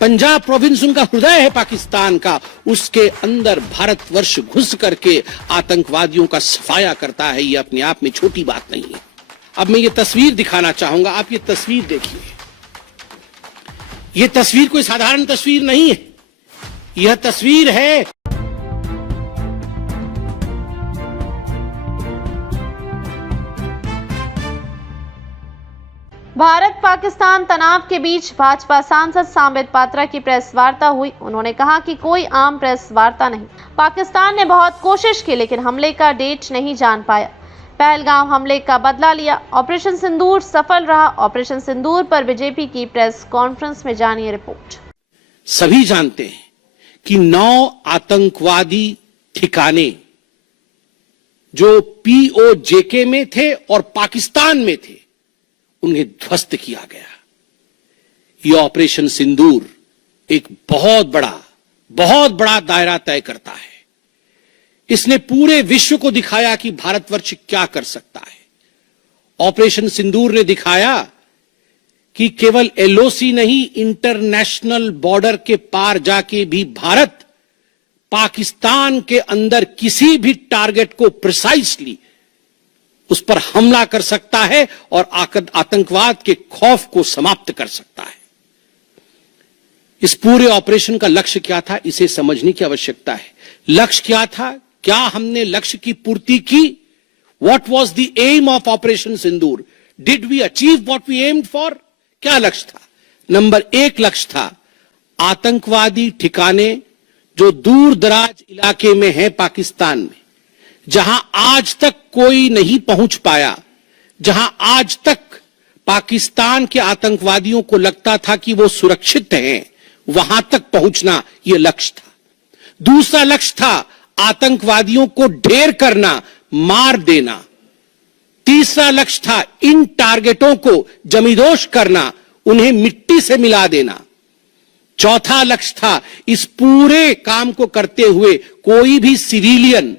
Punjab province उनका हृदय है पाकिस्तान का, उसके अंदर भारतवर्ष घुस करके आतंकवादियों का सफाया करता है। ये अपने आप में छोटी बात नहीं है। अब मैं ये तस्वीर दिखाना चाहूंगा, आप ये तस्वीर देखिए। ये तस्वीर कोई साधारण तस्वीर नहीं है, यह तस्वीर है भारत पाकिस्तान तनाव के बीच भाजपा सांसद सांबित पात्रा की प्रेस वार्ता हुई। उन्होंने कहा कि कोई आम प्रेस वार्ता नहीं, पाकिस्तान ने बहुत कोशिश की लेकिन हमले का डेट नहीं जान पाया। पहलगाम हमले का बदला लिया, ऑपरेशन सिंदूर सफल रहा। ऑपरेशन सिंदूर पर बीजेपी की प्रेस कॉन्फ्रेंस में जानिए रिपोर्ट। सभी जानते हैं कि 9 आतंकवादी ठिकाने जो पीओजेके में थे और पाकिस्तान में थे, उन्हें ध्वस्त किया गया। यह ऑपरेशन सिंदूर एक बहुत बड़ा दायरा तय करता है। इसने पूरे विश्व को दिखाया कि भारतवर्ष क्या कर सकता है। ऑपरेशन सिंदूर ने दिखाया कि केवल एलओसी नहीं, इंटरनेशनल बॉर्डर के पार जाके भी भारत पाकिस्तान के अंदर किसी भी टारगेट को प्रिसाइसली उस पर हमला कर सकता है और आतंकवाद के खौफ को समाप्त कर सकता है। इस पूरे ऑपरेशन का लक्ष्य क्या था, इसे समझने की आवश्यकता है। लक्ष्य क्या था? क्या हमने लक्ष्य की पूर्ति की? What was the aim of operation Sindoor? Did we achieve what we aimed for? क्या लक्ष्य था? नंबर 1 लक्ष्य था आतंकवादी ठिकाने जो दूर दराज इलाके में है पाकिस्तान में, जहां आज तक कोई नहीं पहुंच पाया, जहां आज तक पाकिस्तान के आतंकवादियों को लगता था कि वो सुरक्षित हैं, वहां तक पहुंचना यह लक्ष्य था। दूसरा लक्ष्य था आतंकवादियों को ढेर करना, मार देना। तीसरा लक्ष्य था इन टारगेटों को जमींदोज करना, उन्हें मिट्टी से मिला देना। चौथा लक्ष्य था इस पूरे काम को करते हुए कोई भी सिविलियन,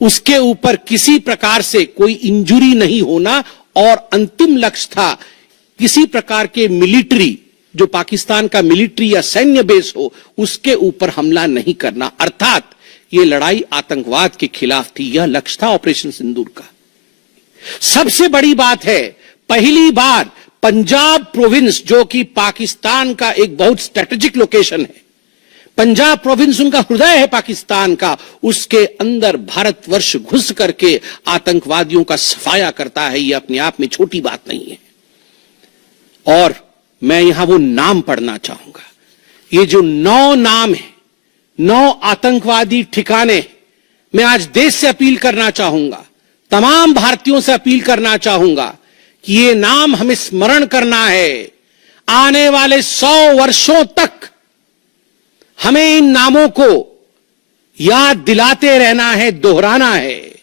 उसके ऊपर किसी प्रकार से कोई इंजुरी नहीं होना। और अंतिम लक्ष्य था किसी प्रकार के मिलिट्री, जो पाकिस्तान का मिलिट्री या सैन्य बेस हो, उसके ऊपर हमला नहीं करना। अर्थात यह लड़ाई आतंकवाद के खिलाफ थी। यह लक्ष्य था ऑपरेशन सिंदूर का। सबसे बड़ी बात है, पहली बार पंजाब प्रोविंस, जो कि पाकिस्तान का एक बहुत स्ट्रेटेजिक लोकेशन है, पंजाब प्रोविंस उनका हृदय है पाकिस्तान का, उसके अंदर भारतवर्ष घुस करके आतंकवादियों का सफाया करता है। यह अपने आप में छोटी बात नहीं है। और मैं यहां वो नाम पढ़ना चाहूंगा। ये जो 9 नाम है, 9 आतंकवादी ठिकाने, मैं आज देश से अपील करना चाहूंगा, तमाम भारतीयों से अपील करना चाहूंगा कि ये नाम हमें स्मरण करना है। आने वाले 100 वर्षों तक हमें इन नामों को याद दिलाते रहना है, दोहराना है।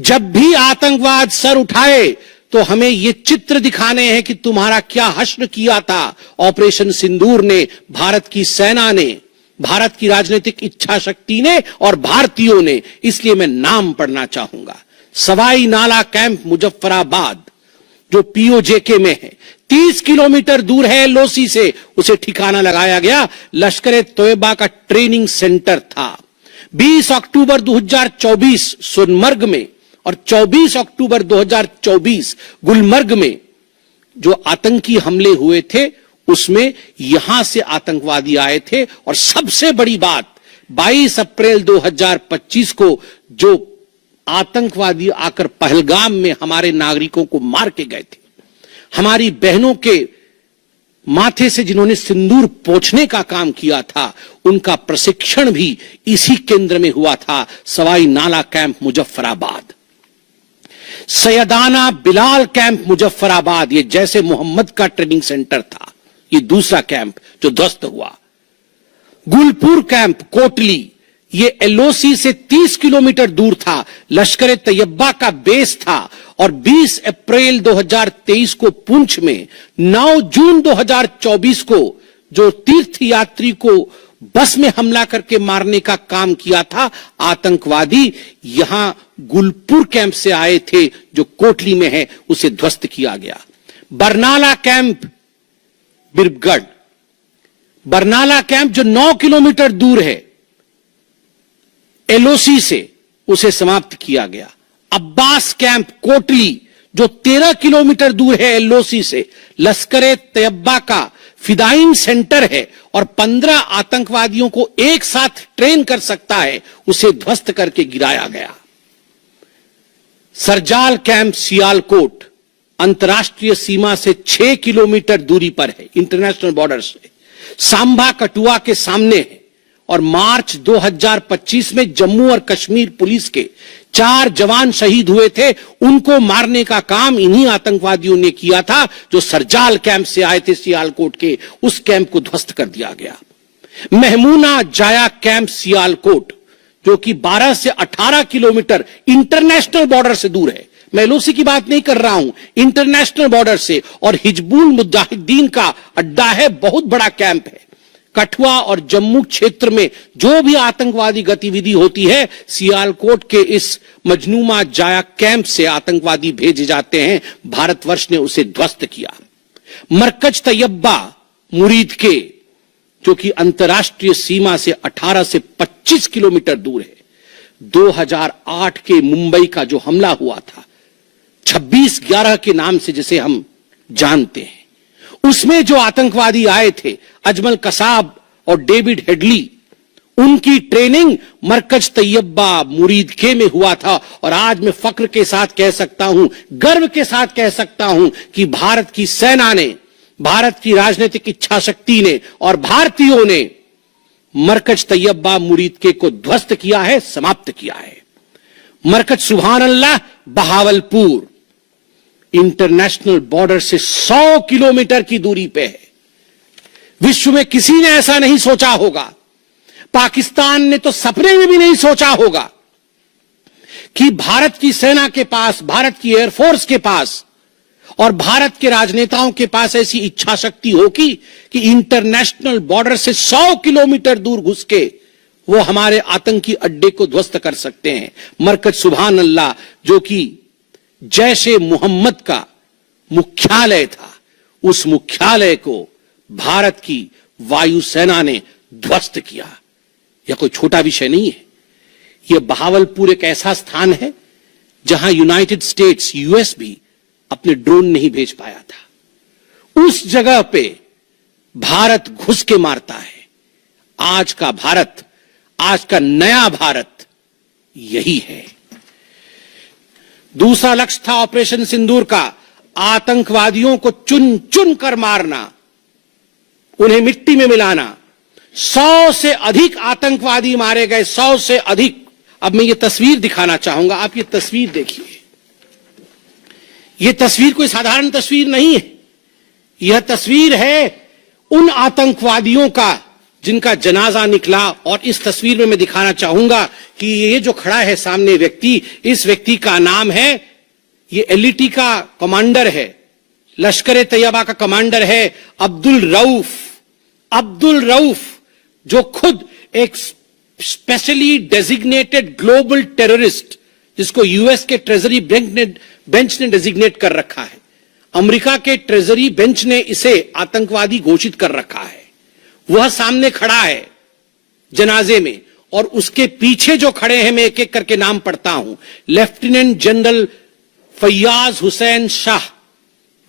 जब भी आतंकवाद सर उठाए तो हमें ये चित्र दिखाने हैं कि तुम्हारा क्या हश्र किया था ऑपरेशन सिंदूर ने, भारत की सेना ने, भारत की राजनीतिक इच्छा शक्ति ने और भारतीयों ने। इसलिए मैं नाम पढ़ना चाहूंगा। सवाई नाला कैंप मुजफ्फराबाद, जो पीओजेके में है, 30 किलोमीटर दूर है एलओसी से, उसे ठिकाना लगाया गया। लश्कर तोयबा का ट्रेनिंग सेंटर था। 20 अक्टूबर 2024 सोनमर्ग में और 24 अक्टूबर 2024 गुलमर्ग में जो आतंकी हमले हुए थे, उसमें यहां से आतंकवादी आए थे। और सबसे बड़ी बात, 22 अप्रैल 2025 को जो आतंकवादी आकर पहलगाम में हमारे नागरिकों को मार के गए थे, हमारी बहनों के माथे से जिन्होंने सिंदूर पोंछने का काम किया था, उनका प्रशिक्षण भी इसी केंद्र में हुआ था, सवाई नाला कैंप मुजफ्फराबाद। सैयदाना बिलाल कैंप मुजफ्फराबाद, ये जैसे मोहम्मद का ट्रेनिंग सेंटर था, ये दूसरा कैंप जो ध्वस्त हुआ। गुलपुर कैंप कोटली, ये एलओसी से 30 किलोमीटर दूर था, लश्कर तैयबा का बेस था। और 20 अप्रैल 2023 को पुंछ में, 9 जून 2024 को जो तीर्थ यात्री को बस में हमला करके मारने का काम किया था आतंकवादी, यहां गुलपुर कैंप से आए थे जो कोटली में है, उसे ध्वस्त किया गया। बरनाला कैंप बिरगढ़, बरनाला कैंप जो 9 किलोमीटर दूर है एलओसी से, उसे समाप्त किया गया। अब्बास कैंप कोटली जो 13 किलोमीटर दूर है एलओसी से, लश्कर तैयबा का फिदाइन सेंटर है और 15 आतंकवादियों को एक साथ ट्रेन कर सकता है, उसे ध्वस्त करके गिराया गया। सरजाल कैंप सियालकोट अंतर्राष्ट्रीय सीमा से 6 किलोमीटर दूरी पर है, इंटरनेशनल बॉर्डर से। सांबा कठुआ के सामने है और मार्च 2025 में जम्मू और कश्मीर पुलिस के 4 जवान शहीद हुए थे। उनको मारने का काम इन्हीं आतंकवादियों ने किया था जो सरजाल कैंप से आए थे सियालकोट के। उस कैंप को ध्वस्त कर दिया गया। महमूना जाया कैंप सियालकोट जो कि 12 से 18 किलोमीटर इंटरनेशनल बॉर्डर से दूर है, मैं एलओसी की बात नहीं कर रहा हूं, इंटरनेशनल बॉर्डर से, और हिजबुल मुजाहिदीन का अड्डा है, बहुत बड़ा कैंप है। कठुआ और जम्मू क्षेत्र में जो भी आतंकवादी गतिविधि होती है, सियालकोट के इस मजनूमा जाया कैंप से आतंकवादी भेजे जाते हैं। भारतवर्ष ने उसे ध्वस्त किया। मरकज तैयबा मुरीद के जो कि अंतर्राष्ट्रीय सीमा से 18 से 25 किलोमीटर दूर है। 2008 के मुंबई का जो हमला हुआ था 26/11 के नाम से जिसे हम जानते हैं, उसमें जो आतंकवादी आए थे अजमल कसाब और डेविड हेडली, उनकी ट्रेनिंग मरकज तैयबा मुरीद के में हुआ था। और आज मैं फक्र के साथ कह सकता हूं, गर्व के साथ कह सकता हूं कि भारत की सेना ने, भारत की राजनीतिक इच्छा शक्ति ने और भारतीयों ने मरकज तैयबा मुरीद के को ध्वस्त किया है, समाप्त किया है। मरकज सुभान अल्लाह बहावलपुर इंटरनेशनल बॉर्डर से 100 किलोमीटर की दूरी पे है। विश्व में किसी ने ऐसा नहीं सोचा होगा, पाकिस्तान ने तो सपने में भी नहीं सोचा होगा कि भारत की सेना के पास, भारत की एयरफोर्स के पास और भारत के राजनेताओं के पास ऐसी इच्छा शक्ति होगी कि इंटरनेशनल बॉर्डर से 100 किलोमीटर दूर घुस के वो हमारे आतंकी अड्डे को ध्वस्त कर सकते हैं। मरकज सुभान अल्लाह जो कि जैशे मोहम्मद का मुख्यालय था, उस मुख्यालय को भारत की वायुसेना ने ध्वस्त किया। यह कोई छोटा विषय नहीं है। यह बहावलपुर एक ऐसा स्थान है जहां यूनाइटेड स्टेट्स, यूएस भी अपने ड्रोन नहीं भेज पाया था। उस जगह पे भारत घुस के मारता है। आज का भारत, आज का नया भारत यही है। दूसरा लक्ष्य था ऑपरेशन सिंदूर का, आतंकवादियों को चुन चुन कर मारना, उन्हें मिट्टी में मिलाना। 100 से अधिक आतंकवादी मारे गए, 100 से अधिक। अब मैं ये तस्वीर दिखाना चाहूंगा, आप ये तस्वीर देखिए। यह तस्वीर कोई साधारण तस्वीर नहीं है। यह तस्वीर है उन आतंकवादियों का जिनका जनाजा निकला। और इस तस्वीर में मैं दिखाना चाहूंगा कि ये जो खड़ा है सामने व्यक्ति, इस व्यक्ति का नाम है, ये एलईटी का कमांडर है, लश्कर तैयबा का कमांडर है अब्दुल रऊफ। अब्दुल रऊफ जो खुद एक स्पेशली डेजिग्नेटेड ग्लोबल टेररिस्ट, जिसको यूएस के ट्रेजरी बेंच ने डेजिग्नेट कर रखा है, अमेरिका के ट्रेजरी बेंच ने इसे आतंकवादी घोषित कर रखा है। वह सामने खड़ा है जनाजे में, और उसके पीछे जो खड़े हैं, मैं एक एक करके नाम पढ़ता हूं। लेफ्टिनेंट जनरल फैयाज हुसैन शाह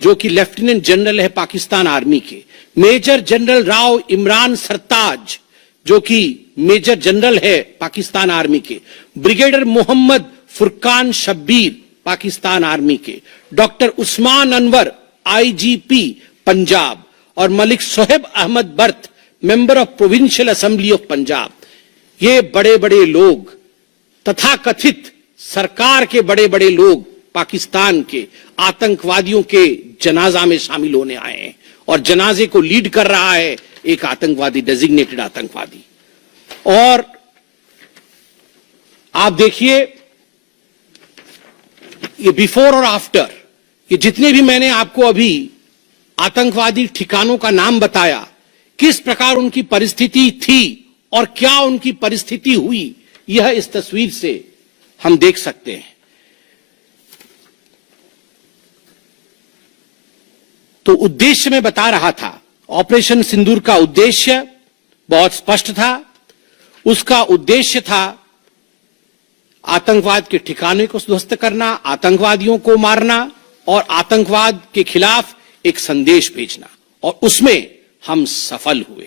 जो कि लेफ्टिनेंट जनरल है पाकिस्तान आर्मी के, मेजर जनरल राव इमरान सरताज जो कि मेजर जनरल है पाकिस्तान आर्मी के, ब्रिगेडियर मोहम्मद फुरकान शब्बीर पाकिस्तान आर्मी के, डॉक्टर उस्मान अनवर आईजीपी पंजाब, और Malik Sohaib Ahmed birth member of provincial assembly of Punjab. ये बड़े बड़े लोग, तथाकथित सरकार के बड़े बड़े लोग पाकिस्तान के आतंकवादियों के जनाजा में शामिल होने आए हैं। और जनाजे को लीड कर रहा है एक आतंकवादी, डेजिग्नेटेड आतंकवादी। और आप देखिए ये बिफोर और आफ्टर, ये जितने भी मैंने आपको अभी आतंकवादी ठिकानों का नाम बताया, किस प्रकार उनकी परिस्थिति थी और क्या उनकी परिस्थिति हुई, यह इस तस्वीर से हम देख सकते हैं। तो उद्देश्य मैं बता रहा था, ऑपरेशन सिंदूर का उद्देश्य बहुत स्पष्ट था। उसका उद्देश्य था आतंकवाद के ठिकाने को ध्वस्त करना, आतंकवादियों को मारना और आतंकवाद के खिलाफ एक संदेश भेजना, और उसमें हम सफल हुए।